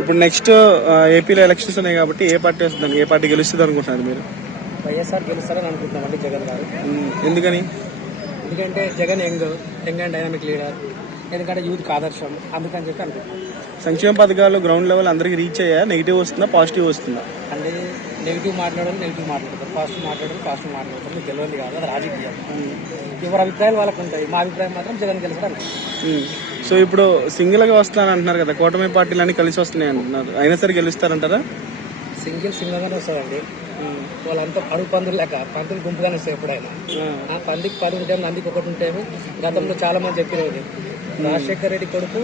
ఇప్పుడు నెక్స్ట్ ఏపీలో ఎలక్షన్స్ ఉన్నాయి కాబట్టి ఏ పార్టీ వస్తుంది, ఏ పార్టీ గెలుస్తుంది అనుకుంటున్నారు మీరు? వైఎస్ఆర్ గెలుస్తారని అనుకుంటున్నామండి జగన్ గారు. ఎందుకని? ఎందుకంటే Jagan young and dynamic leader, ఎందుకంటే యూత్ ఆదర్శం, అందుకని చెప్పి అనుకుంటున్నాం. సంక్షేమ పథకాలు గ్రౌండ్ లెవెల్ అందరికి రీచ్ అయ్యా? నెగిటివ్ వస్తుందా, పాజిటివ్ వస్తుందా? అంటే నెగిటివ్ మాట్లాడతారు, పాజిటివ్ మాట్లాడతారు, మీకు తెలియదు కాదు, అది రాజకీయం. ఎవరి అభిప్రాయాలు వాళ్ళకు ఉంటాయి. మా అభిప్రాయం మాత్రం జగన్ గెలుస్తాడు. సో ఇప్పుడు సింగిల్ గా వస్తానని అంటున్నారు కదా, కూటమి పార్టీలు అన్ని కలిసి వస్తున్నాయి అంటున్నారు, అయినా సరే గెలుస్తారంటారా? సింగిల్గానే వస్తుందండి. వాళ్ళంతా అడుగు పందులు లేక పందులు గుంపుగానే వస్తాయి. ఎప్పుడైనా పందికి 10 ఉంటే నందికి 1 ఉంటే గతంలో చాలా మంది చెప్పినది. రాజశేఖర రెడ్డి కొడుకు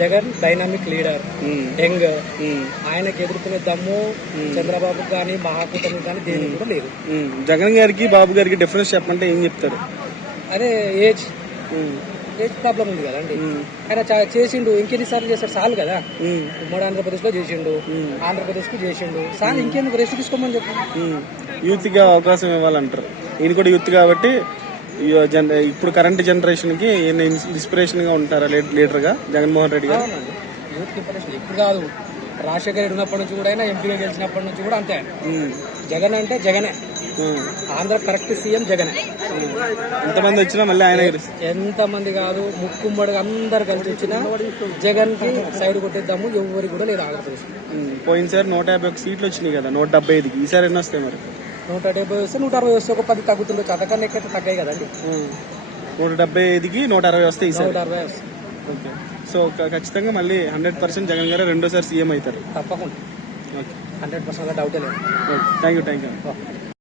జగన్ డైనామిక్ లీడర్, యంగ్, ఆయనకి ఎదుర్కొనే దమ్ము చంద్రబాబు కానీ మహాకూటమి కానీ దేనికి కూడా లేదు. జగన్ గారికి బాబు గారికి డిఫరెన్స్ చెప్పమంటే ఏం చెప్తారు? అదే ఏజ్ ప్రాబ్లం ఉంది కదండి. ఆయన చేసిండు, ఇంకెన్నిసార్లు చేస్తాడు? చాలు కదా. ఉమ్మడి ఆంధ్రప్రదేశ్ లో చేసిండు, ఆంధ్రప్రదేశ్ కు చేసిండు, చాలు. ఇంకెందుకు రెస్ట్ తీసుకోమని చెప్పి యూత్ గా అవకాశం ఇవ్వాలంటారు. ఈయన కూడా యూత్ కాబట్టి ఇప్పుడు కరెంట్ జనరేషన్ కి ఇన్స్పిరేషన్ గా ఉంటారా లీడర్ గా జగన్మోహన్ రెడ్డి గారు? యూత్ ఇన్స్పిరేషన్ ఇప్పుడు కాదు, రాజశేఖర రెడ్డి ఉన్నప్పటి నుంచి కూడా, ఎంపీగా గెలిచినప్పటి నుంచి కూడా అంతే. జగన్ అంటే జగనే, ఆంధ్ర కరెక్ట్ సీఎం జగనే. ఎంతమంది వచ్చినా మళ్ళీ ఆయన ఎంతమంది కాదు, ముక్కుమ్మడిగా అందరు కలిసి వచ్చినా జగన్ కి సైడ్ కొట్టేద్దాము ఎవరికి కూడా లేదు ఆంధ్రప్రదేశ్. పోయినసారి 151 సీట్లు వచ్చినాయి కదా, 175కి. ఈసారి ఎన్ని వస్తాయి మరి? 170 వస్తే 160 వస్తే ఒక 10 తగ్గుతుండొచ్చు, అంతకన్నా ఎక్కడ తగ్గాయి కదండి. 175కి 160 వస్తాయి ఈసారి. 160 వస్తాయి. ఓకే. సో ఖచ్చితంగా మళ్ళీ 100% జగన్ గారు రెండోసారి సీఎం అవుతారు తప్పకుండా. 100% డౌటే లేదు. Thank you.